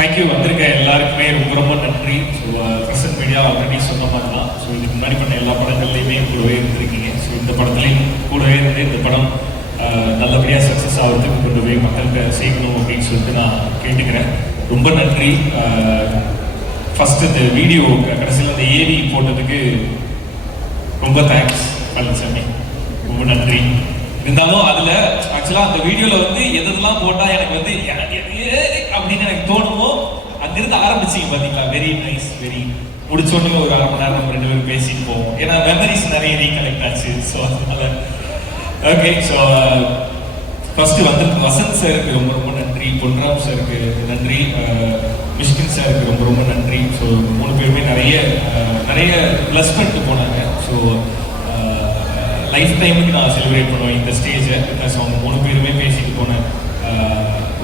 Thank you வந்திருக்க எல்லாருக்குமே ரொம்ப ரொம்ப நன்றி. ஸோ பிரசன்ட் மீடியா ஆல்ரெடி சொன்ன மாதிரி தான் ஸோ இதுக்கு முன்னாடி பண்ண எல்லா படங்கள்லையுமே கூடவே இருந்திருக்கீங்க. ஸோ இந்த படத்துலையும் கூடவே இருந்து இந்த படம் uh, நல்லபடியாக சக்ஸஸ் ஆகிறதுக்கு கொண்டு போய் மக்கள்கிட்ட சேர்க்கணும் அப்படின்னு சொல்லிட்டு நான் கேட்டுக்கிறேன். ரொம்ப நன்றி. Uh, ஃபஸ்ட்டு இந்த வீடியோ கடைசியில் அந்த ஏரி போட்டதுக்கு ரொம்ப தேங்க்ஸ் பழனிசாமி ரொம்ப நன்றி. இருந்தாலும் அதில் ஆக்சுவலாக அந்த வீடியோவில் வந்து எதெல்லாம் போட்டால் எனக்கு வந்து அப்படின்னு எனக்கு தோணுமோ அங்கிருந்து ஆரம்பிச்சீங்க பார்த்தீங்களா வெரி நைஸ் வெரி முடிச்சோடனே ஒரு அரை மணி நேரம் ரெண்டு பேரும் பேசிட்டு போவோம். ஏன்னா மெமரிஸ் நிறைய ரீகலெக்ட் ஆச்சு. ஸோ அதனால ஓகே ஸோ ஃபர்ஸ்ட் வந்து வசந்த் சாருக்கு ரொம்ப ரொம்ப நன்றி. பொன்ராம் சாருக்கு நன்றி. மிஷ்கின் சாருக்கு ரொம்ப ரொம்ப நன்றி. ஸோ மூணு பேருமே நிறைய நிறைய ப்ளஸ் பண்ணிட்டு போனாங்க. ஸோ லைஃப் டைமுக்கு நான் செலிப்ரேட் பண்ணுவேன் இந்த ஸ்டேஜை பிகாஸ் அவங்க மூணு பேருமே பேசிட்டு போன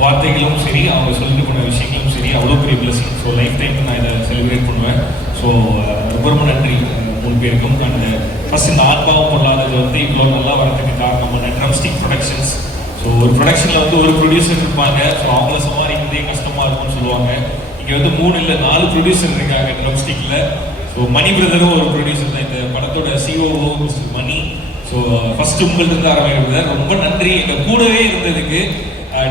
வார்த்தைகளும் சரி அவங்க சொல்லிட்டு போன விஷயங்களும் சரி அவ்வளோ பெரிய பிளஸிங் ஸோ லைஃப் டைமுக்கு நான் இதை செலிப்ரேட் பண்ணுவேன். ஸோ ரொம்ப ரொம்ப நன்றி மூணு பேருக்கும். அண்ட் ஃபஸ்ட் இந்த ஆத்மாவும் பொருளாதது வந்து இவ்வளோ நல்லா வரதுக்கு காரணமான ட்ரம்ஸ்டிக் ப்ரொடக்ஷன்ஸ் ஸோ ஒரு ப்ரொடக்ஷனில் வந்து ஒரு ப்ரொடியூசர் இருப்பாங்க. ஸோ அவங்கள சமாளிக்கிறதே கஷ்டமாக இருக்கும்னு சொல்லுவாங்க. இங்கே வந்து மூணு இல்லை நாலு ப்ரொடியூசர் இருக்காங்க ட்ரம்ஸ்டிக்கில் ஸோ மணி பிரதரும் ஒரு ப்ரொடியூசர் தான். இந்த படத்தோட COO mister Mani. So first உங்கள்கிட்ட இருந்து ஆரம்பிக்கிறது ரொம்ப நன்றி. எங்கள் கூடவே இருந்ததுக்கு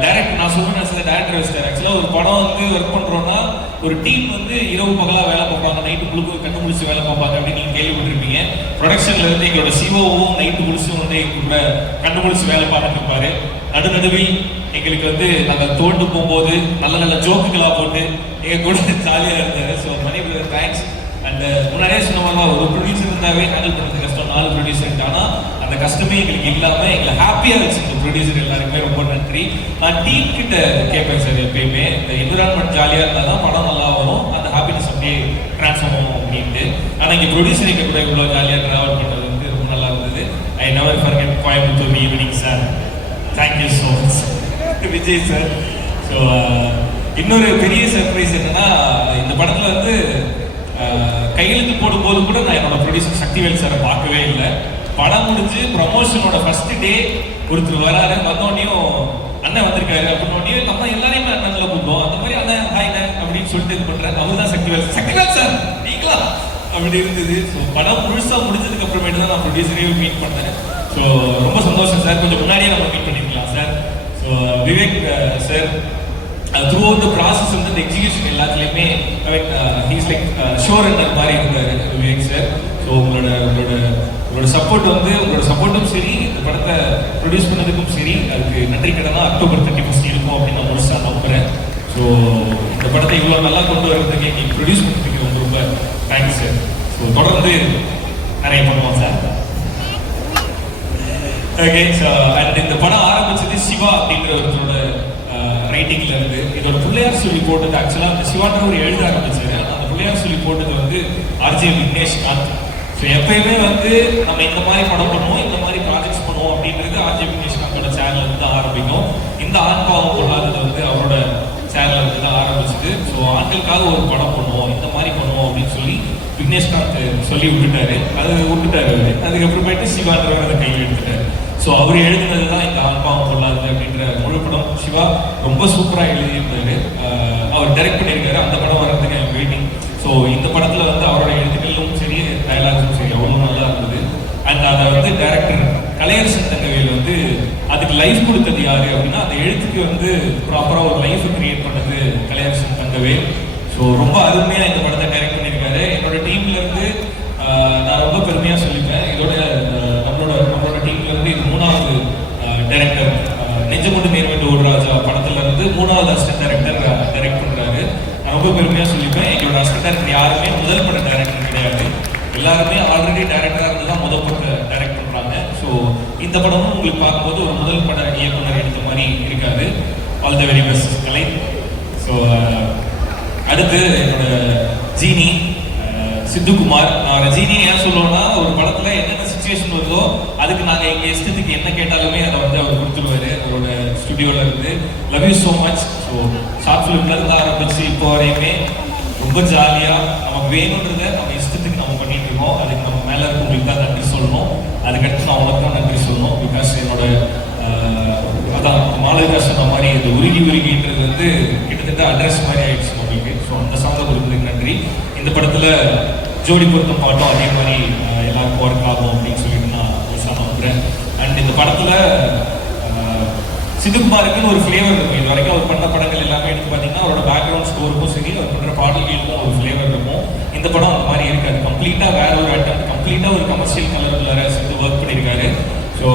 டைரக்ட் நான் சொன்னேன் சார் டேரக்டர் வச்சிட்டார் ஆக்சுவலாக ஒரு படம் வந்து ஒர்க் பண்ணுறோன்னா ஒரு டீம் வந்து இரவு பகலாக வேலை பார்ப்பாங்க நைட்டு முழுக்க கண்ணு முடிச்சு வேலை பார்ப்பாங்க அப்படின்னு நீங்கள் கேள்விப்பட்டிருப்பீங்க. ப்ரொடக்ஷனில் இருந்து எங்களோட சிவோவும் நைட்டு முடிச்சு வந்து எங்க கூட கண்ணு முடிச்சு வேலை பார்த்துட்டு இருப்பாரு. நடுநடுவில் எங்களுக்கு வந்து நாங்கள் தோண்டு போகும்போது நல்ல நல்ல ஜோக்குகளாக போட்டு எங்கள் கூட ஜாலியாக இருந்தார். ஸோ மணி தேங்க்ஸ் அண்ட் முன்னாடியே சொன்ன மாதிரி ஒரு ப்ரொடியூசர் இருந்தாவே ஹேண்டில் பண்ணுறது நாலு ப்ரொடியூசர் ஆனால் அந்த கஷ்டமே எங்களுக்கு இல்லாமல் எங்களை ஹாப்பியாக வச்சிருந்த ப்ரொடியூசர் எல்லாருக்குமே ரொம்ப நன்றி. நான் டீம் கிட்ட கேட்பேன் சார் எப்பயுமே இந்த என்விரான்மெண்ட் ஜாலியாக இருந்தால் தான் படம் நல்லா வரும் அந்த ஹாப்பினஸ் அப்படியே ட்ரான்ஸ்ஃபார்ம் ஆகும் அப்படின்ட்டு. ஆனால் இங்கே ப்ரொடியூசர் இங்கே கூட இவ்வளோ ஜாலியாக ட்ராவல் பண்ணுறது வந்து ரொம்ப நல்லா இருந்தது. I never forget Coimbatore evening sir thank you so much Vijay sir so uh, இன்னொரு பெரிய சர்ப்ரைஸ் என்னன்னா இந்த படத்துல வந்து கையெழுத்து போடும்போது கூட நான் என்னோட ப்ரொடியூசர் சக்திவேல் சாரை பார்க்கவே இல்லை. படம் முடிஞ்சு ப்ரமோஷனோட ஃபர்ஸ்ட் டே ஒருத்தர் வராரு. வந்தோடனையும் அண்ணன் வந்திருக்காரு. அப்படின்னோடனே நம்ம எல்லாரையுமே அண்ணன்ல கூப்பிடுவோம். அந்த மாதிரி அண்ணன் ஹாய் அப்படின்னு சொல்லிட்டு இது பண்றாரு. அவர் தான் சக்திவேல் சக்திவேல் சார் நீங்களா? அப்படி இருந்தது. ஸோ படம் முழுசா முடிஞ்சதுக்கு அப்புறமேட்டு தான் நான் ப்ரொடியூசரையும் மீட் பண்ணேன். ஸோ ரொம்ப சந்தோஷம் சார் கொஞ்சம் முன்னாடியே நம்ம மீட் பண்ணிருக்கலாம் sir so Vivek sir throughout the process வந்து இந்த எக்ஸிகியூஷன் எல்லாத்துலேயுமே ஹீஸ் லைக் ஷோர் ரன்னர் மாதிரி இருந்தார் விவேக் சார் ஸோ உங்களோட உங்களோட உங்களோட சப்போர்ட் வந்து உங்களோட சப்போர்ட்டும் சரி இந்த படத்தை ப்ரொடியூஸ் பண்ணதுக்கும் சரி அதுக்கு நன்றி கடனாக அக்டோபர் தேர்ட்டி ஃபஸ்ட் இருக்கும் அப்படின்னு நான் முழுசாக நம்புகிறேன் ஸோ இந்த படத்தை இவ்வளோ நல்லா கொண்டு வரதுக்கு நீங்கள் ப்ரொடியூஸ் பண்ணுறதுக்கு ரொம்ப ரொம்ப தேங்க்ஸ் சார் ஸோ தொடர்ந்து நிறைய பண்ணுவோம் சார் ஓகே ஸோ அண்ட் இந்த படம் ஆரம்பிச்சது சிவா அப்படின்ற ஒரு ரைட்டிங்ல இருந்து இதோட பிள்ளையார் சொல்லி போட்டது ஆக்சுவலா அந்த சிவான்ற ஒரு எழுத ஆரம்பிச்சாரு அந்த பிள்ளையார் சொல்லி போட்டது வந்து ஆர்ஜே விக்னேஷ்காந்த் ஸோ எப்பயுமே வந்து நம்ம இந்த மாதிரி படம் பண்ணுவோம் இந்த மாதிரி ப்ராஜெக்ட்ஸ் பண்ணுவோம் அப்படின்றது ஆர்ஜே விக்னேஷ்காந்தோட சேனல் வந்து தான் ஆரம்பிக்கும். இந்த ஆண் பாவம் கொள்ளாதது வந்து அவரோட சேனல் வந்து தான் ஆரம்பிச்சது. ஸோ ஆண்களுக்காக ஒரு படம் பண்ணுவோம் இந்த மாதிரி பண்ணுவோம் அப்படின்னு சொல்லி விக்னேஷ்காந்த் சொல்லி விட்டுட்டாரு. அது விட்டுட்டாரு அவரு. அதுக்கப்புறமேட்டு சிவாண்டவர் அதை கையில் எடுத்துட்டாரு. ஸோ அவர் எழுதினது தான் இந்த ஆன்பாவம் கொள்ளாது அப்படின்ற முழு படம். சிவா ரொம்ப சூப்பராக எழுதியிருந்தாரு. அவர் டைரக்ட் பண்ணியிருக்காரு. அந்த படம் வர்றதுக்கு ஐம் வெயிட்டிங் ஸோ இந்த படத்தில் வந்து அவரோட எழுத்துக்களும் சரி டயலாக்ஸும் சரி அவ்வளோ நல்லா இருந்தது. அண்ட் அதை வந்து டேரக்டர் கலையரசன் தங்கவேல் வந்து அதுக்கு லைஃப் கொடுத்தது யாரு அப்படின்னா அந்த எழுத்துக்கு வந்து ப்ராப்பராக ஒரு லைஃப் கிரியேட் பண்ணது கலையரசன் தங்கவேல். ஸோ ரொம்ப அருமையாக இந்த படத்தை டைரக்ட் பண்ணியிருக்காரு. என்னோட டீம்லேருந்து நான் ரொம்ப பெருமையாக சொல்லிப்பேன். இதோட ஆஹ், நம்மளோட நம்மளோட டீம்ல இருந்து இது மூணாவது டைரக்டர் நெஞ்சமுண்டு நேர்வெட்டு ஓடுராஜா படத்துல இருந்து மூணாவது அசிஸ்டன்ட் டைரக்டர் டைரக்ட் பண்றாரு. நான் ரொம்ப பெருமையாக சொல்லிப்பேன். எங்களோட அசிஸ்டன்ட் டைரக்டர் யாருமே முதல் பட டைரக்டர் கிடையாது. எல்லாருமே ஆல்ரெடி டைரக்டரா இருந்து தான் முதல் பட டைரக்ட் பண்றாங்க. ஸோ இந்த படமும் உங்களுக்கு பார்க்கும்போது ஒரு முதல் பட இயக்குனர் எடுத்த மாதிரி இருக்காது. All the very best Kalai. So அடுத்து என்னோட ஜீனி சித்துக்குமார். நான் ரஜினி ஏன் சொல்லுவேன்னா ஒரு படத்துல என்ன சுச்சுவேஷன் வருதோ அதுக்கு நாங்கள் எங்கள் இஷ்டத்துக்கு என்ன கேட்டாலுமே அதை வந்து அவர் கொடுத்துருவாரு அவரோட ஸ்டுடியோவில் இருந்து. Love you so much so short ஃபிலிம்ல இருந்து ஆரம்பிச்சு இப்போ வரையுமே ரொம்ப ஜாலியாக நமக்கு வேணுன்றத நம்ம இஷ்டத்துக்கு நம்ம பண்ணிட்டு இருக்கோம். அதுக்கு நம்ம மேலே இருக்கவங்களுக்கு தான் நன்றி சொல்லணும். அதுக்கடுத்து நான் உனக்கு தான் நன்றி சொல்லணும். பிகாஸ் என்னோட அதான் அஹ், சொன்ன மாதிரி இந்த உருகி உருகின்றது வந்து கிட்டத்தட்ட அட்ரஸ் மாதிரி ஆயிடுச்சு நம்மளுக்கு. ஸோ அந்த சாங்கை கொடுத்ததுக்கு நன்றி. இந்த படத்தில் ஜோடி பொருத்தம் பாட்டும் அதே மாதிரி எல்லாருக்கும் ஒர்க் ஆகும் அப்படின்னு சொல்லிட்டு நான் முழுசாக நம்புறேன் அண்ட் இந்த படத்துல அஹ், சிதுகுமாருக்குன்னு ஒரு ஃப்ளேவர் இருக்கும். இது வரைக்கும் அவர் பண்ண படங்கள் எல்லாமே எடுத்து பார்த்தீங்கன்னா அவரோட பேக்ரவுண்ட் ஸ்கோருக்கும் சரி அவர் பண்ற பாடல்களுக்கும் ஒரு ஃப்ளேவர் இருக்கும். இந்த படம் அந்த மாதிரி இருக்காது. கம்ப்ளீட்டா வேற ஒரு ஐட்டம் கம்ப்ளீட்டா ஒரு கமர்ஷியல் கலர்ல சித்து ஒர்க் பண்ணியிருக்காரு ஸோ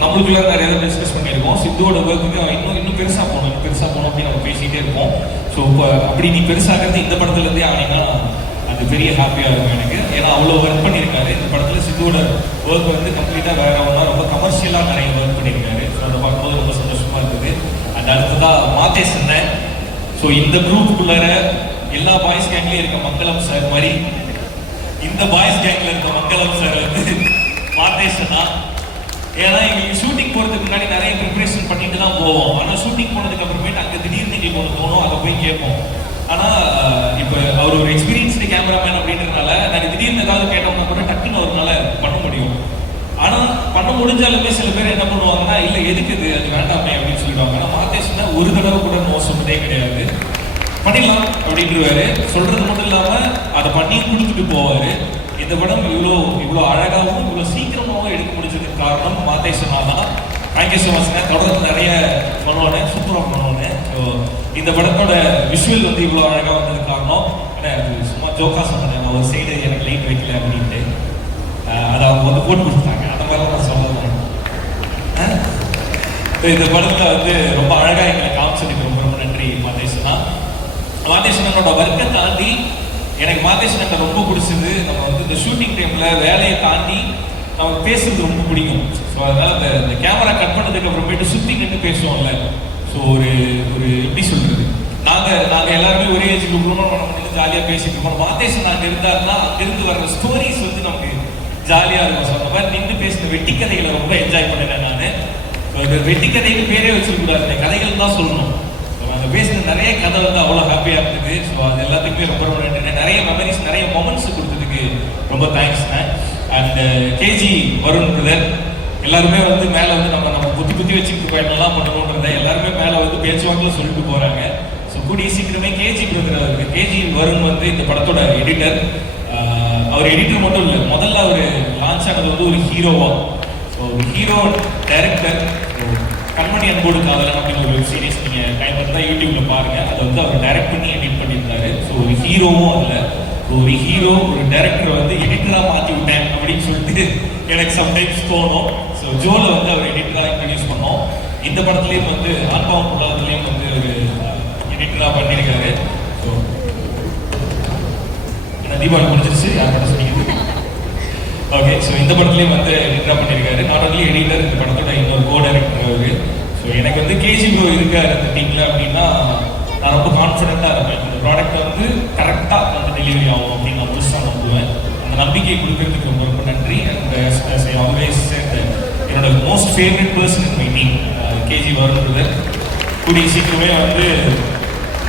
நம்மளுக்குள்ள நிறைய டிஸ்கஸ் பண்ணியிருக்கோம் சித்துவோட ஒர்க்குக்கு இன்னும் இன்னும் பெருசா போகணும் இன்னும் பெருசா போகணும் அப்படின்னு நம்ம பேசிட்டே இருப்போம். ஸோ இப்போ அப்படி நீ பெருசாகிறது இந்த படத்துல இருந்தே ஆனீங்கன்னா அது பெரிய ஹாப்பியாக இருக்கும் எனக்கு. ஏன்னா அவ்வளோ ஒர்க் பண்ணியிருக்காரு. இந்த படத்தில் சித்துவோட ஒர்க் வந்து கம்ப்ளீட்டாக வேற ஒன்றா ரொம்ப கமர்ஷியலாக நிறைய ஒர்க் பண்ணியிருக்காரு. ஸோ அதை பார்க்கும்போது ரொம்ப சந்தோஷமாக இருக்குது. அண்ட் அடுத்ததாக மாத்தே சொன்னேன் ஸோ இந்த குரூப்புக்குள்ளார எல்லா பாய்ஸ் கேங்லேயும் இருக்க மங்களம் சார் மாதிரி இந்த பாய்ஸ் கேங்கில் இருக்க மங்களம் சார் வந்து மாத்தேஷனா ஏன்னா எங்களுக்கு ஷூட்டிங் போகிறதுக்கு முன்னாடி நிறைய ப்ரிப்பரேஷன் பண்ணிட்டு தான் போவோம். ஆனால் ஷூட்டிங் போனதுக்கு அப்புறமேட்டு அங்கே திடீர்னு எங்களுக்கு ஒன்று தோணும். அதை போய் கேட்போம். ஆனா இப்போ இப்ப அவர் ஒரு எக்ஸ்பீரியன்ஸ்டு கேமராமேன் அப்படின்றதுனால நாங்க திடீர்னு ஏதாவது கேட்டோம்னா கூட டக்குன்னு அவரால பண்ண முடியும். ஆனா பண்ண முடிஞ்சாலுமே சில பேர் என்ன பண்ணுவாங்கன்னா இல்ல எதுக்கு இது? அது வேண்டாமே அப்படின்னு சொல்லிடுவாங்க. ஆனா மாத்தேஷனா ஒரு தடவை கூட நோ சொன்னதே கிடையாது. பண்ணிடலாம் அப்படின்றவாரு. சொல்றது மட்டும் இல்லாம அதை பண்ணி கொடுத்துட்டு போவாரு. இந்த படம் இவ்வளோ இவ்வளோ அழகாகவும் இவ்வளோ சீக்கிரமாகவும் எடுக்க முடிஞ்சதுக்கு காரணம் மாதேஷனா தான். தேங்க்யூ ஸோ மச்ங்க தொடர்ந்து நிறைய பண்ணுவானே சூப்பராக பண்ணுவானே. ஸோ இந்த படத்தோட விஷுவல் வந்து இவ்வளோ அழகாக வந்ததுக்கு காரணம் ஏன்னா சும்மா ஜோக்கா சொன்னேன் ஒரு சைடு எனக்கு லைட் வைக்கல அப்படின்ட்டு. அதை அவங்க வந்து போட்டு கொடுத்தாங்க அந்த மாதிரி நான் சொல்லுவேன் இந்த படத்தில் வந்து ரொம்ப அழகாக எங்களை காமிச்சதுக்கு ரொம்ப ரொம்ப நன்றி மாதேஷனா. மாதேஷனோட ஒர்க்கை தாண்டி எனக்கு மாதேஷனை ரொம்ப பிடிச்சது. நம்ம வந்து இந்த ஷூட்டிங் டைமில் வேலையை தாண்டி நமக்கு பேசுறது ரொம்ப பிடிக்கும். ஸோ அதனால அந்த அந்த கேமரா கட் பண்ணதுக்கு அப்புறமேட்டு சுற்றி நின்று பேசுவோம்ல. ஸோ ஒரு ஒரு எப்படி சொல்றது? நாங்கள் நாங்கள் எல்லாருமே ஒரே ஏஜ் குரூப்ல நம்ம வந்து ஜாலியா பேசிட்டு இருக்கோம். மாதேஷன் நாங்கள் இருந்தாருன்னா அங்கிருந்து வர்ற ஸ்டோரிஸ் வந்து நமக்கு ஜாலியாக இருக்கும். ஸோ அந்த மாதிரி நின்று பேசின வெட்டி கதைகளை ரொம்ப என்ஜாய் பண்ணினேன் நான். ஸோ வெட்டி கதைகள் பேரே வச்சுக்கூடாது இந்த கதைகள் தான் சொல்லணும். நம்ம அங்க பேசின நிறைய கதை வந்து அவ்வளோ ஹாப்பியாக இருந்தது. ஸோ அது எல்லாத்துக்குமே ரொம்ப ரொம்ப நிறைய மெமரிஸ் நிறைய மொமெண்ட்ஸ் கொடுத்ததுக்கு ரொம்ப தேங்க்ஸ்ண்ணே அண்ட் கேஜி வருண் பிரதர் எல்லாருமே வந்து மேலே வந்து நம்ம நம்ம புத்தி புத்தி வச்சுக்கிட்டு போயிடலாம் பண்ணணுன்றத எல்லாருமே மேலே வந்து பேச்சுவாக்கில் சொல்லிட்டு போகிறாங்க ஸோ கூடிய சீக்கிரமே கேஜி பிரதர் அவருக்கு கேஜி வருண் வந்து இந்த படத்தோட எடிட்டர் அவர் எடிட்டர் மட்டும் இல்லை முதல்ல அவர் லான்ச் ஆனது வந்து ஒரு ஹீரோவா ஸோ ஒரு ஹீரோ டைரக்டர் கண்மணி அன்போடு காதலன் அப்படின்னு ஒரு வெப் சீரிஸ் நீங்க டைம் இருந்தா யூடியூப்ல பாருங்கள் அதை வந்து அவர் டைரக்ட் பண்ணி எடிட் பண்ணியிருந்தாரு. ஸோ ஒரு ஹீரோவும் அதில் ஒரு ஹீரோ ஒரு டைரக்டரை வந்து எடிட்டராக மாற்றி விட்டேன் அப்படின்னு சொல்லிட்டு எனக்கு சம்டைம்ஸ் தோணும். ஸோ ஜோல வந்து அவர் எடிட்டராக இன்ட்ரடியூஸ் பண்ணோம். இந்த படத்துலேயும் வந்து ஆன்பாவம் புலகத்துலேயும் வந்து ஒரு எடிட்டராக பண்ணியிருக்காரு. ஸோ தீபாவளி முடிஞ்சிருச்சு? யார் படம் சொன்னீங்க? ஓகே ஸோ இந்த படத்துலேயும் வந்து எடிட்டராக பண்ணியிருக்காரு. நாட் ஒன்லி எடிட்டர் இந்த படத்தோட இன்னொரு கோ டைரக்டர் ஸோ எனக்கு வந்து கேஜி ப்ரோ இருக்காரு அந்த டீமில் அப்படின்னா நான் ரொம்ப கான்ஃபிடென்ட்டாக இருப்பேன். இந்த ப்ராடக்ட் வந்து கரெக்டாக வந்து டெலிவரி ஆகும் அப்படின்னு நான் புதுசாக நம்புவேன். அந்த நம்பிக்கையை கொடுக்கறதுக்கு ரொம்ப ரொம்ப நன்றி. அண்ட் ஆல்வேஸ் என்னோட most favourite person in my team KG வருன்றது கூடிய சீக்கிரமே வந்து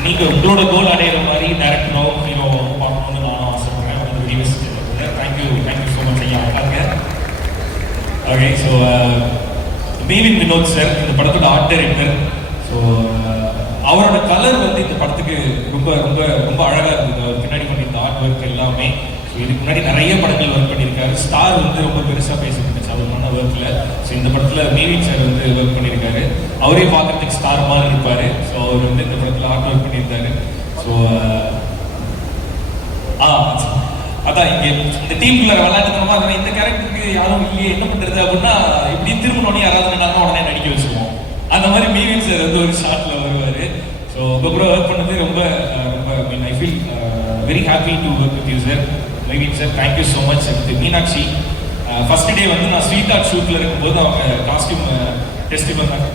நீங்கள் உங்களோட கோல் அடையிற மாதிரி டேரக்ட் டேரக்டராகவும் ஹீரோ பார்க்கணும்னு நானும் ஆசைப்படுறேன். வந்து videos thank you thank you so much ஐயா. உட்காருங்க ஓகே ஸோ மீவின் வினோத் சார் இந்த படத்தோட ஆர்ட் டைரக்டர் ஸோ அவரோட கலர் வந்து இந்த படத்துக்கு ரொம்ப ரொம்ப ரொம்ப அழகாக இருந்தது. அவர் பின்னாடி பண்ணியிருந்த ஆர்ட் ஒர்க் எல்லாமே. ஸோ இதுக்கு முன்னாடி நிறைய படங்கள் ஒர்க் பண்ணியிருக்காரு. ஸ்டார் வந்து ரொம்ப பெருசாக பேசிட்டு அவர் பண்ண ஒர்க்கில் ஸோ இந்த படத்தில் மீவின் சார் வந்து ஒர்க் பண்ணியிருக்காரு. அவரே பார்க்கறதுக்கு ஸ்டார் மாதிரி இருப்பார். ஸோ அவர் வந்து இந்த படத்தில் ஆர்ட் ஒர்க் பண்ணியிருந்தாரு. ஸோ ஆ அதான் இங்கே இந்த டீம்ல விளையாட்டுத்தனமா அதனால இந்த கேரக்டருக்கு யாரும் இல்லையே. என்ன பண்றது அப்படின்னா இப்படி திரும்பணும்னு யாராவது நின்னாலும் உடனே நடிக்க வச்சுருவோம். அந்த மாதிரி மீவின் சார் வந்து ஒரு ஷார்ட்ல வருவாரு ஸோ அப்புறம் ஒர்க் பண்ணது ரொம்ப ரொம்ப mean I feel very happy to work with you sir மீவின் sir thank you so much with Meenakshi first day வந்து நான் ஸ்வீட் ஆர்ட் ஷூட்ல இருக்கும்போது அவங்க காஸ்டியூம் டெஸ்ட் பண்ணாங்க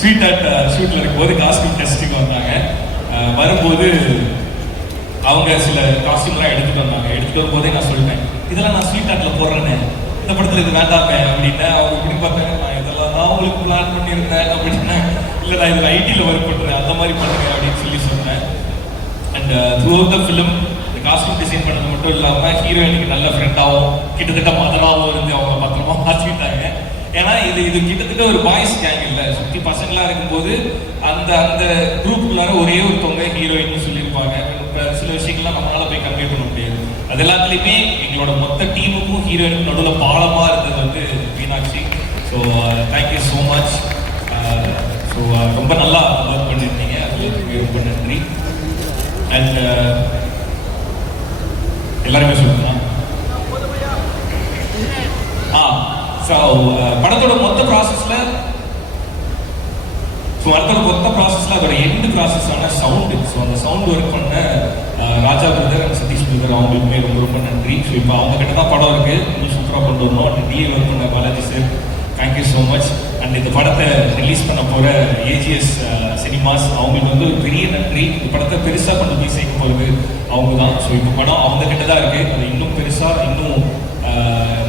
ஸ்வீட் ஆர்ட் ஷூட்டில் இருக்கும்போது காஸ்டியூம் டெஸ்ட்டுக்கு வந்தாங்க. வரும்போது அவங்க சில காஸ்டியூம்லாம் எடுத்துட்டு வந்தாங்க. எடுத்துட்டு வரும்போதே நான் சொல்லிட்டேன் இதெல்லாம் நான் ஸ்வீட் ஆர்ட்டில் போடுறேனே இந்த படத்தில் இது வேண்டாமே அப்படின்னு அவங்க இப்படி பார்த்தாங்க நான் இதெல்லாம் நான் உங்களுக்கு பிளான் பண்ணியிருந்தேன் அப்படின்னா இல்லை நான் இதில் ஐடியில் ஒர்க் பண்ணுறேன் அந்த மாதிரி பண்ணுங்க அப்படின்னு சொல்லி சொன்னேன். And throughout the film இந்த காஸ்டியூம் டிசைன் பண்ணது மட்டும் இல்லாமல் ஹீரோயினுக்கு நல்ல ஃப்ரெண்டாகவும் கிட்டத்தட்ட மதராகவும் இருந்து அவங்க பத்திரமா மாற்றிக்கிட்டாங்க ஏன்னா இது இது கிட்டத்தட்ட ஒரு பாய்ஸ் கேங் இல்லை. சுற்றி பசங்களாக இருக்கும்போது அந்த அந்த குரூப்புக்குள்ளார ஒரே ஒருத்தவங்க ஹீரோயின் சொல்லியிருப்பாங்க. சில விஷயங்கள்லாம் நம்மளால போய் கன்வே பண்ண முடியாது. அது எல்லாத்துலேயுமே எங்களோட மொத்த டீமுக்கும் ஹீரோயினுக்கும் நடுவில் பாலமாக இருந்தது வந்து Meenakshi. So thank you so much so ரொம்ப நல்லா ஒர்க் பண்ணியிருந்தீங்க அதுக்கு ரொம்ப நன்றி. அண்ட் uh, எல்லாருமே சொல்லலாம் ஆ ஸோ uh, படத்தோட மொத்த ப்ராசஸில் ஸோ படத்தோட மொத்த ப்ராசஸில் அதோட எண்டு ப்ராசஸான சவுண்டு ஸோ அந்த சவுண்ட் ஒர்க் பண்ண Raja brother and Sathish brother அவங்களுக்குமே ரொம்ப ரொம்ப நன்றி. ஸோ இப்போ அவங்க கிட்ட தான் படம் இருக்குது இன்னும் சூப்பராக கொண்டு வரணும். அண்ட் டிஏ ஒர்க் பண்ண Balaji sir thank you so much and இந்த படத்தை ரிலீஸ் பண்ண போகிற ஏஜிஎஸ் சினிமாஸ் அவங்களுக்கு வந்து ஒரு பெரிய நன்றி. இந்த படத்தை பெருசாக கொண்டு போய் சேர்க்க போகிறது அவங்க தான் ஸோ இப்போ படம் அவங்க கிட்ட தான் இருக்குது அது இன்னும் பெருசாக இன்னும்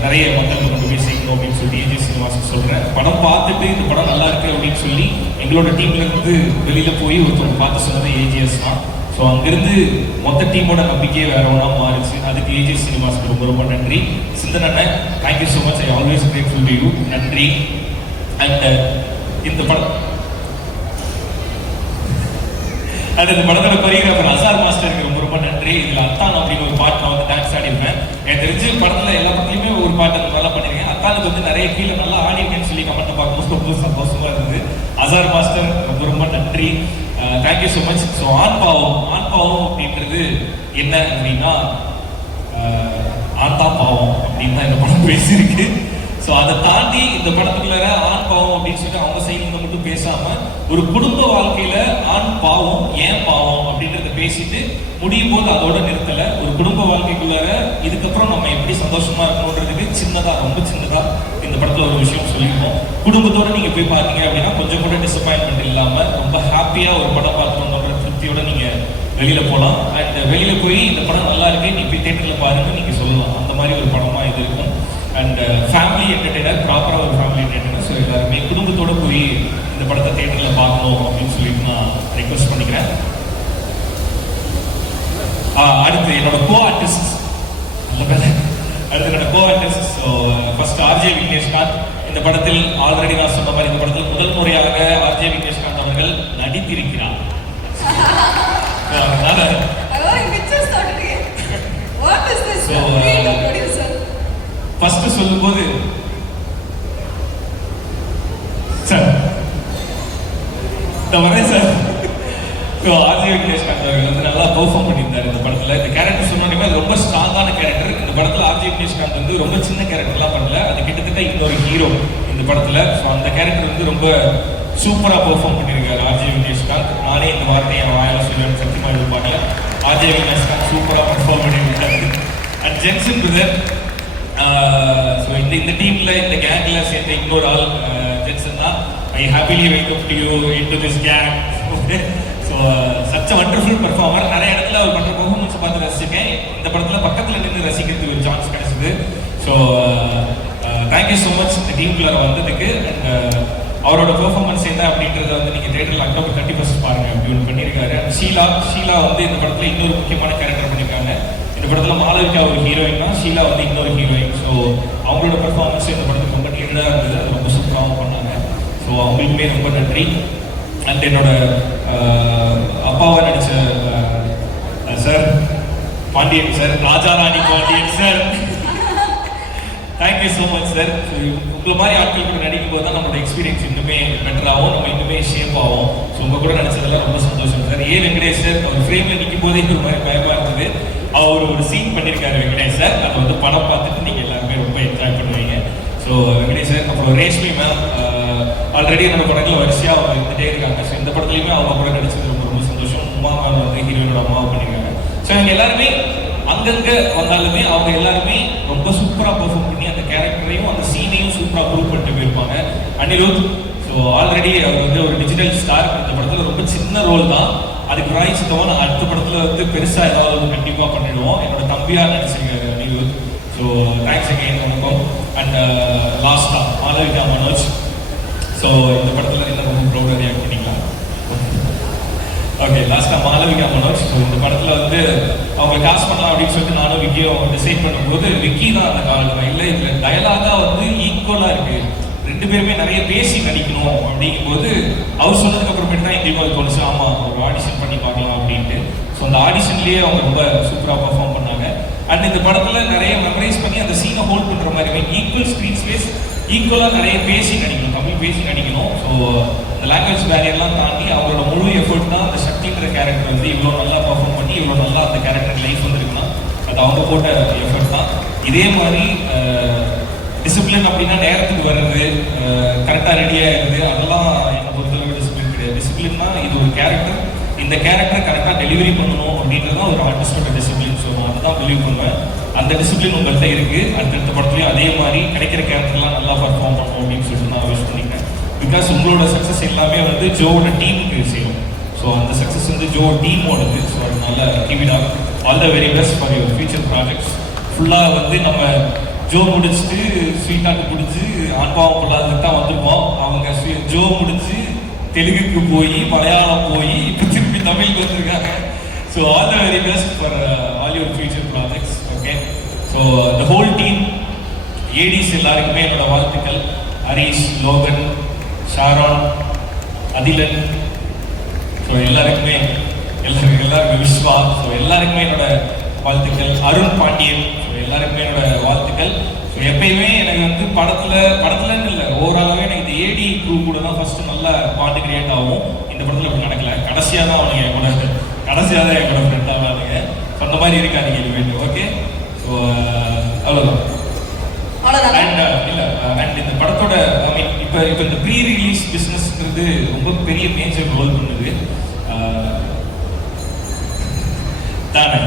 நிறைய மக்களுக்கு கொண்டு போய் சேர்க்கணும் அப்படின்னு சொல்லி ஏஜிஎஸ் சினிமாஸ் சொல்கிறேன் படம் பார்த்துட்டு இந்த படம் நல்லா இருக்கு அப்படின்னு சொல்லி எங்களோட டீம்லேருந்து இருந்து போய் ஒருத்தர் பார்த்து சொன்னது ஏஜிஎஸ் தான். ஸோ அங்கிருந்து மொத்த டீமோட நம்பிக்கையே வேற ஒன்றா மாறிச்சு. அதுக்கு ஏஜிஎஸ் சினிமாஸ்க்கு ரொம்ப ரொம்ப நன்றி. சிந்தன் அண்ணன் thank you so much I always grateful to you நன்றி. அண்ட் uh, இந்த படம் அண்ட் இந்த படத்தோட கொரியோகிராஃபர் அசார் மாஸ்டருக்கு ரொம்ப ரொம்ப நன்றி. இதில் அத்தான் அப்படின்னு ஒரு பாட்டு நான் வந்து டான்ஸ் ஆடிருப்பேன் எனக்கு தெரிஞ்சு படத்தில் எல்லா பக்கத்துலையுமே ஒரு பாட்டு அந்த நல்லா பண்ணியிருக்கேன். அத்தானுக்கு வந்து நிறைய கீழே நல்லா ஆடிருக்கேன்னு சொல்லி கமெண்ட் பார்க்கும்போது ரொம்ப சந்தோஷமாக இருந்தது. அசார் மாஸ்டர் ரொம்ப ரொம்ப நன்றி. Thank you so much so Aan Paavam பாவம் ஆண் பாவம் அப்படின்றது என்ன அப்படின்னா ஆன்தா பாவம் அப்படின்னு தான் இந்த படம் பேசியிருக்கு. ஸோ அதை தாண்டி இந்த படத்துக்குள்ளார ஆண் பாவம் அப்படின்னு சொல்லிட்டு அவங்க சைட்ல மட்டும் பேசாம ஒரு குடும்ப வாழ்க்கையில ஆண் பாவம் ஏன் பாவம் அப்படின்றத பேசிட்டு முடியும் போது அதோட நிறுத்தல. ஒரு குடும்ப வாழ்க்கைக்குள்ளார இதுக்கப்புறம் நம்ம எப்படி சந்தோஷமா இருக்கணுன்றதுக்கு சின்னதா ரொம்ப சின்னதா இந்த படத்துல ஒரு விஷயம் சொல்லியிருக்கோம் குடும்பத்தோட நீங்க போய் பார்த்தீங்க அப்படின்னா கொஞ்சம் கூட டிசப்பாயின்மெண்ட் இல்லாம ரொம்ப ஹாப்பியா ஒரு படம் பார்த்தோம்ன்ற திருப்தியோட நீங்க வெளியில போகலாம் அண்ட் வெளியில போய் இந்த படம் நல்லா இருக்கு நீ போய் தேட்டர்ல பாருங்க நீங்க சொல்லலாம். அந்த மாதிரி ஒரு படமா இது இருக்கும். அண்ட் ஃபேமிலி என்டர்டெய்னர் ப்ராப்பரா ஒரு ஃபேமிலி என்டர்டெய்னர் ஸோ எல்லாருமே குடும்பத்தோட போய் இந்த படத்தை தேட்டர்ல பார்க்கணும் அப்படின்னு சொல்லிட்டு நான் ரெக்வஸ்ட் பண்ணிக்கிறேன். அடுத்து என்னோட கோ ஆர்டிஸ்ட் நல்ல வேலை. அடுத்து என்னோட co artist so first RJ Vigneshkanth இந்த படத்தில் ஆல்ரெடி நான் சொன்ன மாதிரி இந்த படத்தில் முதல் முறையாக ஆர்ஜே விக்னேஷ்காந்த் அவர்கள் நடித்திருக்கிறார். அதனால. ஃபர்ஸ்ட் சொல்லும்போது சார் இந்த வரேன் சார் ஸோ ஆர்ஜி விக்னேஷ்காந்த் அவர்கள் வந்து நல்லா பெர்ஃபார்ம் பண்ணியிருந்தார் இந்த படத்தில். இந்த கேரக்டர் சொன்னோடனே அது ரொம்ப ஸ்ட்ராங்கான கேரக்டர் இந்த படத்தில் ஆர்ஜி விக்னேஷ்காந்த் வந்து ரொம்ப சின்ன கேரக்டர்லாம் பண்ணல. அது கிட்டத்தட்ட இன்னொரு ஹீரோ இந்த படத்தில். ஸோ அந்த கேரக்டர் வந்து ரொம்ப சூப்பராக பெர்ஃபார்ம் பண்ணியிருக்காரு ஆர்ஜி விக்னேஷ்காந்த் நானே இந்த வார்த்தையை என் வாயால் சொல்லுவேன் சத்தியமாக இருப்பாங்க ஆர்ஜி விக்னேஷ்காந்த் சூப்பராக பெர்ஃபார்ம் பண்ணியிருக்காரு அண்ட் ஜென்சன் பிரதர் ஸோ இந்த இந்த டீமில் இந்த கேங்கில் சேர்ந்த இன்னொரு ஆள் ஜென்சன் தான். I happily welcome to you in to this gang so such a wonderful performer நிறைய இடத்துல அவர் பண்ற பெர்ஃபார்மன்ஸ் பார்த்து ரசிச்சிருக்கேன். இந்த படத்துல பக்கத்துல நின்று ரசிக்கிறதுக்கு ஒரு சான்ஸ் கிடைச்சது. ஸோ தேங்க்யூ ஸோ மச் இந்த டீமுக்குள்ள வந்ததுக்கு. அண்ட் அவரோட பெர்ஃபார்மன்ஸ் என்ன அப்படின்றத வந்து நீங்க தேட்டரில் அக்டோபர் தேர்ட்டி ஃபர்ஸ்ட் பாருங்க அப்படின்னு பண்ணியிருக்காரு அண்ட் ஷீலா ஷீலா வந்து இந்த படத்துல இன்னொரு முக்கியமான கேரக்டர் பண்ணியிருக்காங்க இந்த படத்துல மாலவிகா ஒரு ஹீரோயின் தான். ஷீலா வந்து இன்னொரு ஹீரோயின் ஸோ அவங்களோட பெர்ஃபார்மன்ஸ் இந்த படத்துக்கு ரொம்ப நீண்டதாக இருந்தது. அது ரொம்ப சூப்பராகவும் பண்ணாங்க. ஸோ அவங்களுக்குமே ரொம்ப நன்றி. அண்ட் என்னோட அப்பாவை நடிச்ச sir Pandian sir Raja Rani Pandian sir thank you so much sir உங்களை மாதிரி ஆட்கள் கூட நடிக்கும் போது தான் நம்மளோட எக்ஸ்பீரியன்ஸ் இன்னுமே பெட்டர் ஆகும் நம்ம இன்னுமே ஷேப் ஆகும். ஸோ உங்க கூட நினச்சதெல்லாம் ரொம்ப சந்தோஷம் சார் ஏ வெங்கடேஷ் சார் அவர் ஃப்ரேம்ல நிற்கும் போதே ஒரு மாதிரி பயமா இருந்தது. அவர் ஒரு சீன் பண்ணியிருக்காரு வெங்கடேஷ் சார் அதை வந்து படம் பார்த்துட்டு நீங்க எல்லாருமே ரொம்ப என்ஜாய் பண்ணுவீங்க. ஸோ வெங்கடேஷ் சார் அப்புறம் ரேஷ்மி மேம் ஆல்ரெடி என்னோட படத்தில் வரிசையாக அவங்க இருந்துகிட்டே இருக்காங்க. ஸோ இந்த படத்துலையுமே அவங்க கூட கிடைச்சது ரொம்ப ரொம்ப சந்தோஷம். உமா மேம் வந்து ஹீரோனோட அம்மாவை பண்ணியிருக்காங்க ஸோ இவங்க எல்லாருமே அங்கங்கே வந்தாலுமே அவங்க எல்லாருமே ரொம்ப சூப்பராக பர்ஃபார்ம் பண்ணி அந்த கேரக்டரையும் அந்த சீனையும் சூப்பராக ப்ரூவ் பண்ணிட்டு போயிருப்பாங்க. அனிருத் ஸோ ஆல்ரெடி அவர் வந்து ஒரு டிஜிட்டல் ஸ்டார் இந்த படத்தில் ரொம்ப சின்ன ரோல் தான். அதுக்கு ராய் சித்தவன் நான் அடுத்த படத்தில் வந்து பெருசாக ஏதாவது கண்டிப்பாக பண்ணிடுவோம். என்னோட தம்பியாக நினச்சிருக்காரு அனிருத். ஸோ தேங்க்ஸ் அகைன் வணக்கம். அண்ட் லாஸ்டா மாலவிகா மனோஜ். ஸோ இந்த படத்தில் என்ன ரொம்ப ப்ரௌடாக ரியாக்ட் பண்ணிக்கலாம் ஓகே லாஸ்ட்டாக மாளவிகா மனோஜ். ஸோ இந்த படத்தில் வந்து அவங்க காசு பண்ணலாம் அப்படின்னு சொல்லிட்டு நானும் விக்கியும் டிசைட் பண்ணும்போது விக்கி தான் அந்த காரணம் இல்லை இதில் டயலாகாக வந்து ஈக்குவலாக இருக்குது ரெண்டு பேருமே நிறைய பேசி நடிக்கணும் அப்படிங்கும்போது அவர் சொன்னதுக்கு அப்புறமேட்டு தான் எங்களுக்கு அது தோணுச்சு. ஆமாம் ஒரு ஆடிஷன் பண்ணி பார்க்கலாம் அப்படின்ட்டு. ஸோ அந்த ஆடிஷன்லேயே அவங்க ரொம்ப சூப்பராக பர்ஃபார்ம் பண்ணாங்க. அண்ட் இந்த படத்தில் நிறைய மெமரைஸ் பண்ணி அந்த சீனை ஹோல்ட் பண்ணுற மாதிரி ஈக்குவல் ஸ்க்ரீன் ஸ்பேஸ் ஈக்குவலாக நிறைய பேசி நடிக்கணும். பேசி நடிக்கணும். ஸோ இந்த லாங்குவேஜ் பேரியர்லாம் தாண்டி அவங்களோட முழு எஃபர்ட் தான் அந்த சக்தின்ற கேரக்டர் வந்து இவ்வளோ நல்லா பர்ஃபார்ம் பண்ணி இவ்வளோ நல்லா அந்த கேரக்டர் லைஃப் வந்துருக்கலாம் அது அவங்க போட்ட எஃபர்ட் தான். இதே மாதிரி டிசிப்ளின் அப்படின்னா நேரத்துக்கு வர்றது கரெக்டாக ரெடியாக இருந்து அதெல்லாம் என்னை பொறுத்தளவு டிசிப்ளின் கிடையாது. டிசிப்ளின்னா இது ஒரு கேரக்டர் இந்த கேரக்டர் கரெக்டாக டெலிவரி பண்ணணும் அப்படின்றது தான் ஒரு ஆர்டிஸ்டோட டிசிப்ளின் ஸோ அதுதான் பிலீவ் பண்ணுவேன். அந்த டிசிப்ளின் உங்கள்கிட்ட இருக்கு. அடுத்தடுத்த படத்துலையும் அதே மாதிரி கிடைக்கிற கேரக்டர்லாம் நல்லா பர்ஃபார்ம் பண்ணணும் அப்படின்னு சொல்லிட்டு நான் விஷ் பண்ணிக்கிறேன். பிகாஸ் உங்களோட சக்ஸஸ் எல்லாமே வந்து ஜோவோட டீமுக்கு செய்யும் ஸோ அந்த சக்ஸஸ் வந்து ஜோ டீமோடது ஸோ அதனால டிவிடா all the very best for your future projects ஃபுல்லாக வந்து நம்ம ஜோ முடிச்சுட்டு ஸ்வீட்டாக்கு பிடிச்சி ஆன்பாவம் பொல்லாததுக்கு தான் வந்திருக்கோம். அவங்க ஜோ முடிச்சு தெலுங்குக்கு போய் மலையாளம் போய் இப்போ திருப்பி தமிழுக்கு வந்திருக்காங்க. So all the very best for all your future projects okay? So the whole team Aedes எல்லாருக்குமே என்னோட வாழ்த்துக்கள். ஹரிஷ் லோகன் ஷாரோன் அதிலன். ஸோ எல்லாருக்குமே எல்லாருக்கும் எல்லாருக்கும் விஸ்வா ஸோ எல்லாருக்குமே என்னோட வாழ்த்துக்கள். அருண் பாண்டியன். ஸோ எல்லாருக்குமே என்னோட வாழ்த்துக்கள். ஸோ எப்பயுமே எனக்கு வந்து படத்தில் படத்துலன்னு இல்லை ஓவராலாகவே எனக்கு இந்த ஏடி குரூ கூட தான் ஃபர்ஸ்ட் நல்லா பாட்டு கிரியேட் ஆகும். இந்த படத்தில் அப்படி நடக்கல. கடைசியாக தான் அவனுங்க என் கூட கடைசியாக தான் என் கூட ஃப்ரெண்ட் ஆவானுங்க. ஸோ அந்த மாதிரி இருக்காதீங்க இனிமேட்டு ஓகே ஸோ அவ்வளோதான் அவ்வளவுதான். அண்ட் இல்ல அண்ட் இந்த படத்தோட ஐ மீன் இப்போ இப்போ இந்த ப்ரீ ரிலீஸ் பிஸ்னஸ்ங்கிறது ரொம்ப பெரிய மேஜர் ரோல் பண்ணுது. தானே?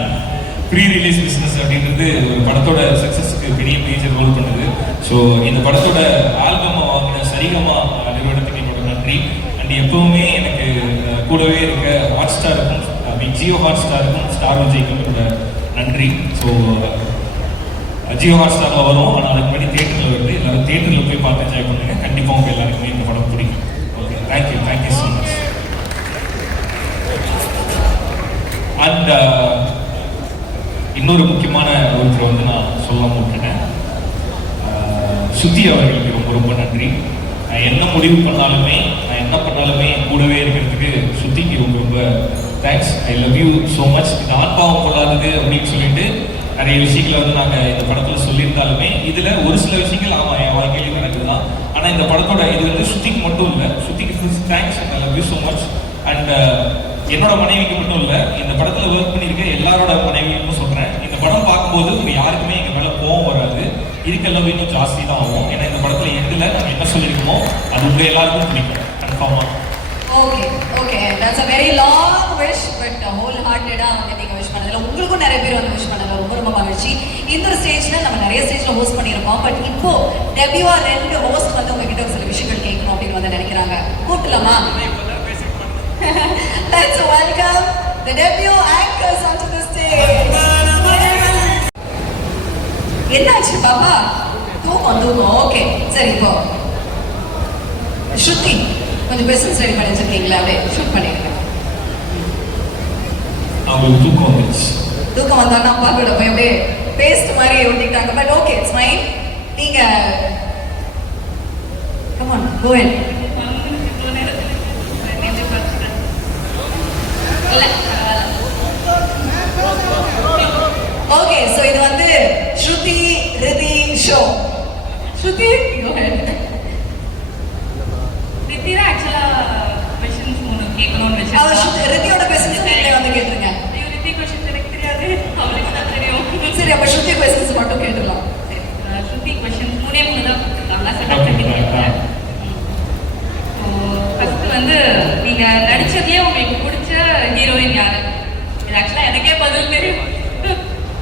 ப்ரீ ரிலீஸ் பிஸ்னஸ் அப்படின்றது ஒரு படத்தோட சக்ஸஸ்க்கு பெரிய மேஜர் ரோல் பண்ணுது. ஸோ இந்த படத்தோட ஆல்பமை வாங்கின சரிகமா நிறுவனத்துக்கு என்னோட நன்றி. அண்ட் எப்பவுமே எனக்கு கூடவே இருக்க ஹாட் ஸ்டாருக்கும் ஜியோ ஹாட் ஸ்டாருக்கும் ஸ்டார் விஜய்க்கும் என்னோட நன்றி. ஸோ ஜியோ ஹாட் ஸ்டாரில் வரும். ஆனால் அதுக்கு முன்னாடி தேட்டரில் வருது. எல்லாரும் தேட்டரில் போய் பார்த்து என்ஜாய் பண்ணுங்க. கண்டிப்பாக உங்கள் எல்லாருக்குமே இந்த படம் பிடிக்கும். Okay thank you thank you so much and இன்னொரு முக்கியமான ஒருத்தர் வந்து நான் சொல்ல விட்டுட்டேன். Uh, சுத்தி அவர்களுக்கு ரொம்ப ரொம்ப நன்றி. நான் என்ன முடிவு பண்ணாலுமே நான் என்ன பண்ணாலுமே கூடவே இருக்கிறதுக்கு சுத்திக்கு ரொம்ப ரொம்ப thanks I love you so much இது ஆன்பாவம் கொள்ளாதது அப்படின்னு சொல்லிட்டு நிறைய விஷயங்களை வந்து நாங்கள் இந்த படத்தில் சொல்லியிருந்தாலுமே இதில் ஒரு சில விஷயங்கள் ஆமாம் என் வாழ்க்கையிலும் நடக்குது தான் ஆனால் இந்த படத்தோட இது வந்து சுத்திக்கு மட்டும் இல்லை. சுத்திக்கு thanks I love you so much and என்னோட மனைவிக்கு மட்டும் இல்லை இந்த படத்தில் ஒர்க் பண்ணியிருக்க எல்லாரோட மனைவியும் சொல்கிறேன் இந்த படம் பார்க்கும்போது உங்க யாருக்குமே எங்கள் மேலே கோவம் வராது. இதுக்கெல்லாம் இன்னும் ஜாஸ்தி தான் ஆகும். ஏன்னா இந்த படத்தில் எதில் நம்ம என்ன சொல்லியிருக்கோமோ அது உங்கள் எல்லாருக்கும் பிடிக்கும். கன்ஃபார்மாக okay okay that's a very long wish but whole ஹார்ட்டடா வந்து நீங்க விஷ் பண்ணதுல உங்களுக்கும் நிறைய பேர் வந்து விஷ் பண்ணதுல ரொம்ப ரொம்ப மகிழ்ச்சி. இந்த ஒரு ஸ்டேஜ்ல நம்ம நிறைய ஸ்டேஜ்ல ஹோஸ்ட் பண்ணியிருக்கோம். பட் இப்போ டெபியூவா ரெண்டு ஹோஸ்ட் வந்து உங்ககிட்ட ஒரு சில விஷயங்கள் கேட்கணும் அப்படின்னு வந்து நினைக்கிறாங்க. கூப்பிடலாமா? Let's welcome the debut anchors onto the stage. என்னாச்சு பாப்பா? தூக்கம் தூக்கம். ஓகே சரி இப்போ. ஸ்ருதி கொஞ்சம் பெசன்ஸ் ரெடி பண்ணி வச்சிருக்கீங்களா அப்படியே ஷூட் பண்ணிடுங்க. அவங்களுக்கு தூக்கம் வந்துருச்சு. தூக்கம் வந்தோன்னா அப்பா கூட போய் அப்படியே பேஸ்ட் மாதிரி ஒட்டிக்கிட்டாங்க. பட் ஓகே இட்ஸ் ஃபைன் நீங்க come on go ahead okay so இது வந்து Shruti Ridhi show Shruti go ahead Rithra ஆக்சுவலா கொஸ்டின்ஸ் மூணு ரிதியோட கொஸ்டின்ஸ் நீங்களே வந்து கேட்டுருங்க. ஐயோ, ரித்தி கொஸ்டின்ஸ் எனக்கு தெரியாது. அவளுக்கு தான் தெரியும். சரி அப்ப ஸ்ருதி கொஸ்டின்ஸ் மட்டும் கேட்டுடலாம். ஸ்ருதி கொஸ்டின்ஸ் மூணே மூணு தான் கொடுத்துருக்காங்களா பண்ணி கேட்குறேன் ஃபர்ஸ்ட் வந்து நீங்க நடிச்சதுலயே உங்களுக்கு பிடிச்ச ஹீரோயின் யாரு? இது ஆக்சுவலா எனக்கே பதில் தெரியும்.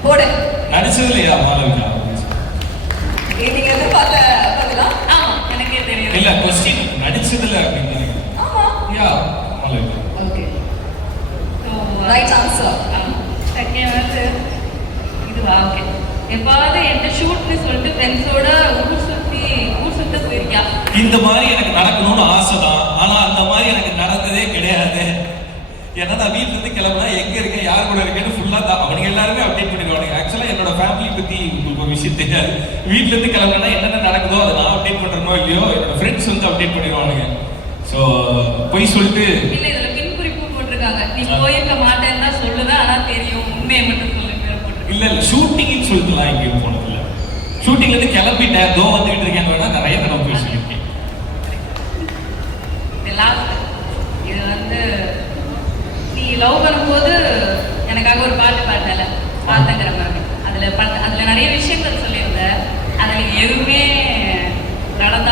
போடு. நடிச்சதுலையா மாலவிகா நீங்க எதிர்பார்த்த பதிலா? ஆமா எனக்கே தெரியும். இல்ல கொஸ்டின் நடிச்சதுல அப்படின்னு. ஆமா. யா ரைட் ஆன்சர் செகண்ட் வந்து இதுவா? ஓகே எப்பாவது என்கிட்ட ஷூட்னு சொல்லிட்டு ஃப்ரெண்ட்ஸோட ஊர் சுத்தி ஊர் சுத்த போயிருக்கியா? இந்த மாதிரி எனக்கு நடக்கணும்னு ஆசைதான். ஆனா அந்த மாதிரி எனக்கு நடந்ததே கிடையாது. ஏன்னா நான் வீட்டுல இருந்து கிளம்புனா எங்க இருக்கேன் யார் கூட இருக்கேன்னு ஃபுல்லா தான் அவனுங்க எல்லாருமே அப்டேட் பண்ணிடுவானுங்க. ஆக்சுவலா என்னோட ஃபேமிலி பத்தி உங்களுக்கு ஒரு விஷயம் தெரியாது. வீட்டுல இருந்து கிளம்புனா என்னென்ன நடக்குதோ அதை நான் அப்டேட் பண்றேனோ இல்லையோ என்னோட அப்டேட் பண்ணிடுவானுங்க. ஸோ பொய் சொல்லிட்டு இல்ல இதுல பின் குறிப்பு போட்டிருக்காங்க நீ போயிருக்க மாட்டேன்னு தான் சொல்லுவேன் ஆனா தெரியும். உண்மையை மட்டும் சொல்லுங்க இல்ல இல்ல ஷூட்டிங்னு சொல்லிட்டுலாம் எங்கேயும் போனதில்ல. ஷூட்டிங்ல இருந்து கிளம்பிட்டேன். தோ வந்துகிட்டு இருக்கேன் வேணா நிறைய தடவை போய் சொல்லியிருக்கேன் இது வந்து நீ லவ் பண்ணும்போது எனக்காக ஒரு பாட்டு பாடல பார்த்தங்கிற மாதிரி. அதுல அதுல நிறைய விஷயங்கள் சொல்லியிருந்த. அதுல எதுவுமே நடந்த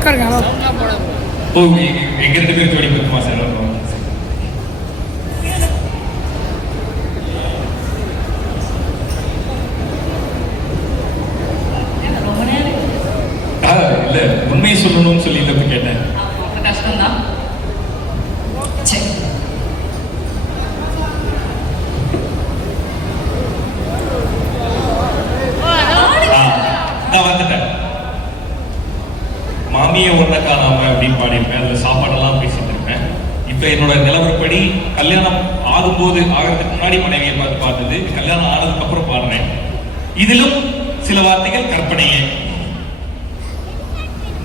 உட்காருங்க ஹலோ ஓ எ- பத்துமா சார்? உண்மையை சொல்லணும்னு சொல்லி கேட்டேன் ஆமா, அப்ப கஷ்டம்தான் சரி ஆ, நான் வந்துட்டேன் மாமியை ஒன்றை காணாம அப்படின்னு பாடியிருப்பேன் அதுல சாப்பாடெல்லாம் பேசிட்டு இருப்பேன் இப்ப என்னோட நிலவரப்படி கல்யாணம் ஆகும்போது ஆகிறதுக்கு முன்னாடி மனைவியை பார்த்து பார்த்தது கல்யாணம் ஆனதுக்கு அப்புறம் பாடுறேன் இதிலும் சில வார்த்தைகள் கற்பனையே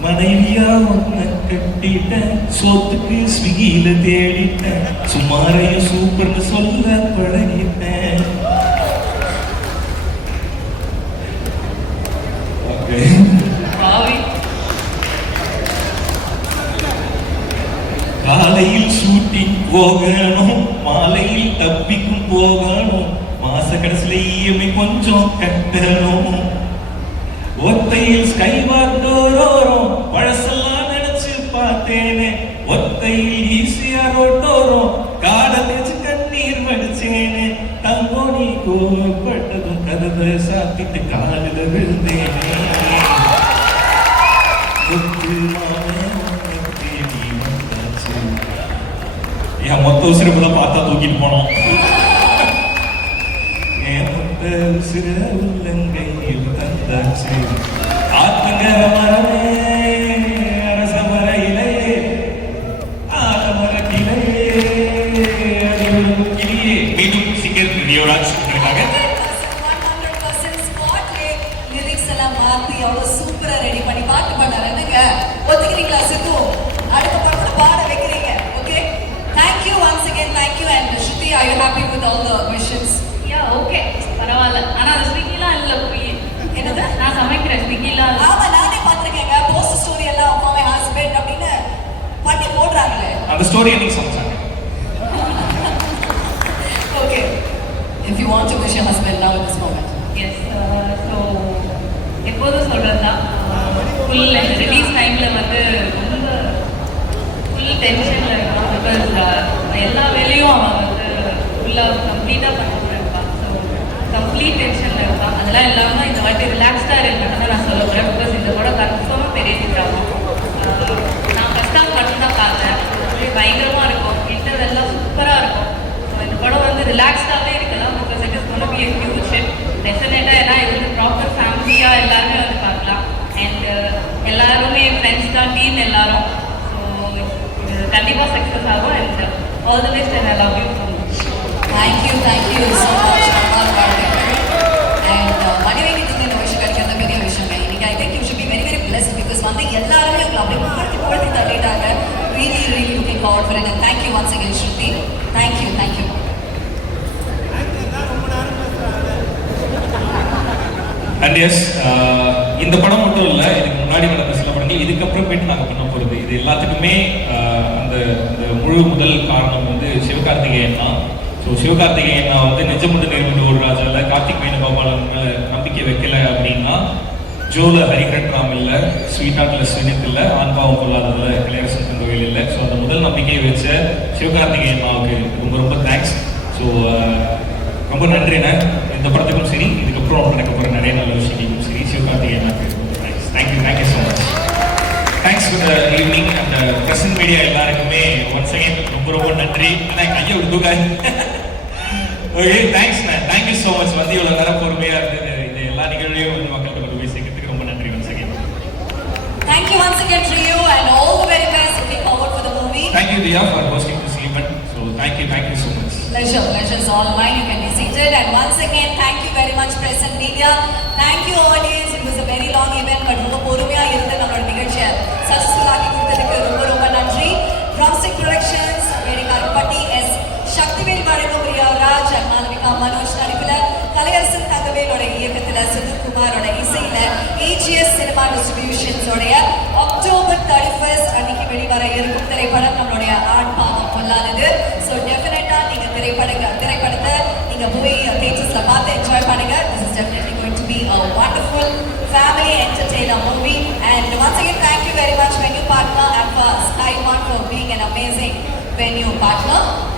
மனைவியா ஒன்ன கட்டிட்டேன் சோத்துக்கு ஸ்விக்கியில தேடிட்டேன் சுமாரையும் சூப்பர்னு சொல்ல பழகிட்டேன் Okay. பாவி காலையில் ஷூட்டிங் போகணும். மாலையில் தப்பிக்கும் போகணும். மாச கடைசியில இஎம்ஐ கொஞ்சம் கட்டணும். ஒத்தையில் ஸ்கை வாட்டோரோரும் பழசெல்லாம் நினைச்சு பார்த்தேனே. ஒத்தையில் ஈஸியா ரோட்டோரும் காடை தேச்சு கண்ணீர் வடிச்சேனே. தங்கோ நீ கோவப்பட்டதும் கதவை சாத்திட்டு காலில் விழுந்தேனே. என் மொத்த உசிரப்புல பார்த்தா தூக்கிட்டு போனோம். என் மொத்த உசிர உள்ளங்கையில் தந்தாச்சு. ஆத்தங்கர மரமே அரச மரையிலே ஆலமர கிளையே. கிளியே மீண்டும் சிங்கர் ரியோராஜ் உங்களுக்காக 100% spotலே lyrics எல்லாம் மாத்தி அவ்வளவு சூப்பரா ரெடி பண்ணி பாட்டு பாடாரு என்னங்க ஒத்துக்கிறீங்களா சித்து அடுத்த படத்துல பாட வைக்கிறீங்க okay thank you once again thank you and Shruti are you happy with all the visions yeah okay பரவாயில்ல ஆனா அது ஸ்விக்கிலாம் இல்ல போய் என்னது? நான் சமைக்கிறேன் ஸ்விக்கிலாம் இல்ல ஆமா நானே பாத்திருக்கேங்க போஸ்ட் ஸ்டோரி எல்லாம் ஃபார் மை ஹஸ்பண்ட் அப்படின்னு பண்ணி போடுறாங்களே அந்த ஸ்டோரி என்னைக்கு சமைச்சாங்க okay if you want to wish your husband now this moment yes so எப்போதும் சொல்கிறது தான் ஃபுல் ரிலீஸ் டைமில் வந்து ரொம்ப ஃபுல் டென்ஷனில் இருக்கான் பிகாஸ் எல்லா வேலையும் அவன் வந்து ஃபுல்லாக கம்ப்ளீட்டாக பண்ணிட்டு இருப்பான் ஸோ கம்ப்ளீட் டென்ஷனில் இருப்பான் அதெல்லாம் இல்லாமல் இந்த வாட்டி ரிலாக்ஸ்டாக இருக்கணும்னு நான் சொல்ல போகிறேன் பிகாஸ் இந்த படம் கன்ஃபார்மாக பெரிய ட்ராமா நான் ஃபஸ்ட் ஹாஃப் மட்டும் தான் பார்த்தேன் அப்படியே பயங்கரமாக இருக்கும் இன்டர்வெல்லாம் சூப்பராக இருக்கும் ஸோ இந்த படம் வந்து ரிலாக்ஸ்டாகவே இருக்கலாம் because it is gonna be a huge hit டெஃபினட்டாக ஏன்னா இது வந்து ப்ராப்பர் ஃபேமிலியாக எல்லாருமே வந்து பார்க்கலாம் அண்ட் எல்லாருமே ஃப்ரெண்ட்ஸ் தான் டீம் எல்லாரும் ஸோ இது கண்டிப்பாக சக்ஸஸ் ஆகும் and all the best and I love you so much Thank you, thank you so much, Amal Varghese. And uh, மனைவிக்கு இந்த விஷயம் கிடைக்கிறது பெரிய விஷயம் இன்னைக்கு I think you should be very very blessed because வந்து எல்லாருமே உங்களை அப்படியே புகழ்த்தி புகழ்த்தி தள்ளிட்டாங்க really really looking forward for it and thank you once again Shruti thank you thank you and yes இந்த படம் மட்டும் இல்லை இதுக்கப்புறமேட்டு நாங்கள் பண்ண போகிறது இது எல்லாத்துக்குமே அந்த அந்த முழு முதல் காரணம் வந்து சிவகார்த்திகேயன் தான். ஸோ சிவகார்த்திகேயன் நான் வந்து நெஞ்சமுண்டு நேர்முண்டு ஒரு ராஜாவில் கார்த்திக் வேணுகோபாலன் நம்பிக்கை வைக்கல அப்படின்னா ஜோல ஹரிகரன் ராம் இல்லை ஸ்வீட்டாட்ல ஸ்வினித் இல்லை ஆன்பாவம் கொள்ளாததுல இளையரசன் தங்கவேல் இல்லை. ஸோ அந்த முதல் நம்பிக்கையை வச்ச சிவகார்த்திகேயன் அம்மாவுக்கு ரொம்ப ரொம்ப தேங்க்ஸ் ஸோ ரொம்ப நன்றிண்ணே. இந்த படத்துக்கும் சரி இதுக்கப்புறம் நடக்க போகிற நிறைய நல்ல விஷயங்களுக்கும் சரி சிவகார்த்திகேயனாக்கு தேங்க்ஸ் ஃபார் த ஈவினிங் அந்த பிரசன்ட் மீடியா எல்லாருக்குமே ஒன்ஸ் அகைன் ரொம்ப ரொம்ப நன்றி என் கையை விட்டு okay thanks ma'am thank you so much வந்து இவ்வளோ நேரம் பொறுமையாக இருந்தது இது எல்லா நிகழ்வையும் வந்து மக்கள்கிட்ட கொண்டு போய் சேர்க்கறதுக்கு ரொம்ப நன்றி once again Thank you once again to you and all the very best looking forward for the movie. Thank you Diya for hosting this event so thank you thank you so much Pleasure, pleasure is all mine. You can be seated. And once again, thank you very much, press and media. Thank you, audience. It a very long long but ரொம்ப பொறுமையா இருந்து நம்மளோட நிகழ்ச்சியை successful ஆக்கி கொடுத்ததுக்கு ரொம்ப ரொம்ப நன்றி. Drumstick productions Vedikkarapatti S. Sakthivel வழங்கும் ராஜ் மாலவிகா மனோஜ் நடிப்பில் கலையரசன் தங்கவேலோட இயக்கத்தில் சுனில்குமாரோட இசையில ஏஜிஎஸ் சினிமா டிஸ்ட்ரிபியூஷன்ஸோடைய அக்டோபர் தேர்ட்டி ஃபர்ஸ்ட் அன்னைக்கு வெளிவர இருக்கும் திரைப்படம் நம்மளுடைய ஆண் பாவம் பொல்லாதது. ஸோ டெஃபினட்டாக நீங்கள் திரைப்படங்கள் திரைப்படத்தை நீங்கள் போய் தேட்டர்ஸ்ல பார்த்து என்ஜாய் பண்ணுங்க. This is definitely going a wonderful family entertainer movie. And once again, thank you very much, venue partner, and for Sky One for being an amazing venue partner.